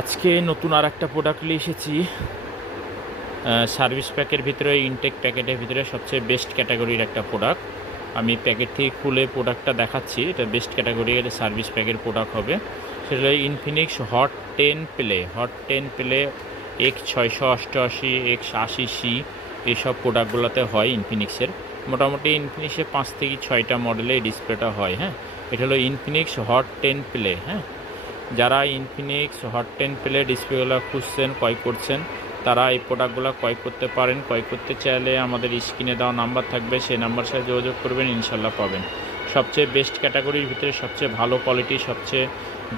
আজকে নতুন আর একটা প্রোডাক্ট নিয়ে এসেছি। সার্ভিস প্যাকের ভিতরে, ইনটেক প্যাকেটের ভিতরে সবচেয়ে বেস্ট ক্যাটাগরির একটা প্রোডাক্ট। আমি প্যাকেট থেকে খুলে প্রোডাক্টটা দেখাচ্ছি। এটা বেস্ট ক্যাটাগরির সার্ভিস প্যাকের প্রোডাক্ট হবে। সেটা হলো Infinix hot 10 play X688, X80C, এইসব প্রোডাক্টগুলোতে হয় ইনফিনিক্সের। মোটামুটি ইনফিনিক্সের 5 থেকে 6টা মডেলে এই ডিসপ্লেটা হয়। হ্যাঁ, এটা হলো ইনফিনিক্স হট 10 প্লে। হ্যাঁ, যারা ইনফিনিক্স হট 10 প্লে ডিসপ্লেগুলো খুঁজছেন, ক্রয় করছেন, তারা এই প্রোডাক্টগুলো ক্রয় করতে পারেন। ক্রয় করতে চাইলে আমাদের স্ক্রিনে দেওয়া নাম্বার থাকবে, সেই নাম্বার সাথে যোগাযোগ করবেন, ইনশাল্লাহ পাবেন। সবচেয়ে বেস্ট ক্যাটাগরির ভিতরে সবচেয়ে ভালো কোয়ালিটি, সবচেয়ে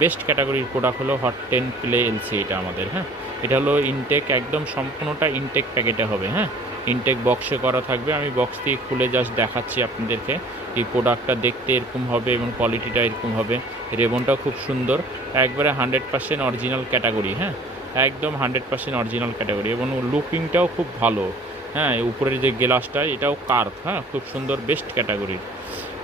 বেস্ট ক্যাটাগরির প্রোডাক্ট হলো হট 10 প্লে এলসি। এটা আমাদের, হ্যাঁ, এটা হলো ইনটেক, একদম সম্পূর্ণটা ইনটেক প্যাকেটে হবে। হ্যাঁ, ইনটেক বক্সে করা থাকবে। আমি বক্স থেকে খুলে জাস্ট দেখাচ্ছি আপনাদেরকে। এই প্রোডাক্টটা দেখতে এরকম হবে এবং কোয়ালিটিটা এরকম হবে। রেবনটাও খুব সুন্দর, একবারে 100% অরিজিনাল ক্যাটাগরি। হ্যাঁ, একদম 100% অরিজিনাল ক্যাটাগরি এবং লুকিংটাও খুব ভালো। হ্যাঁ, উপরের যে গ্লাসটা এটাও কার্ভ। হ্যাঁ, খুব সুন্দর, বেস্ট ক্যাটাগরির।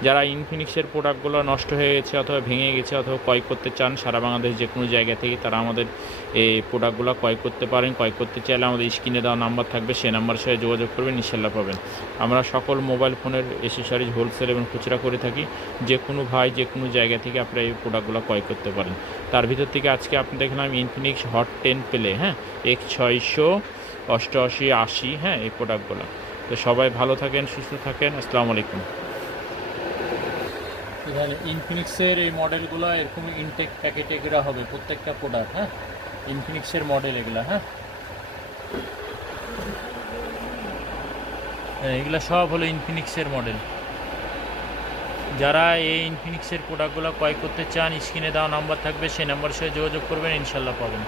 যারা ইনফিনিক্সের প্রোডাক্টগুলো নষ্ট হয়ে গেছে অথবা ভেঙে গেছে অথবা ক্রয় করতে চান সারা বাংলাদেশ যে কোনো জায়গা থেকে, তারা আমাদের এই প্রোডাক্টগুলো ক্রয় করতে পারেন। ক্রয় করতে চাইলে আমাদের স্ক্রিনে দেওয়া নাম্বার থাকবে, সেই নাম্বারের সাথে যোগাযোগ করবেন, ইনশাল্লাহ পাবেন। আমরা সকল মোবাইল ফোনের এসেসরিজ হোলসেল এবং খুচরা করে থাকি। যে কোনো ভাই যে কোনো জায়গা থেকে আপনারা এই প্রোডাক্টগুলো ক্রয় করতে পারেন। তার ভিতর থেকে আজকে আপনি দেখলাম ইনফিনিক্স হট 10 প্লে। হ্যাঁ, X688, হ্যাঁ, এই প্রোডাক্টগুলো। তো সবাই ভালো থাকেন, সুস্থ থাকেন। আসসালামু আলাইকুম। এখানে ইনফিনিক্সের এই মডেলগুলো এরকম ইনটেক প্যাকেটে এগুলো হবে প্রত্যেকটা প্রোডাক্ট। হ্যাঁ, ইনফিনিক্সের মডেল এগুলো। হ্যাঁ, এগুলো সব হলো ইনফিনিক্সের মডেল। যারা এই ইনফিনিক্সের প্রোডাক্টগুলো ক্রয় করতে চান, স্ক্রিনে দেওয়া নাম্বার থাকবে, সেই নাম্বারের সাথে যোগাযোগ করবেন, ইনশাল্লাহ পাবেন।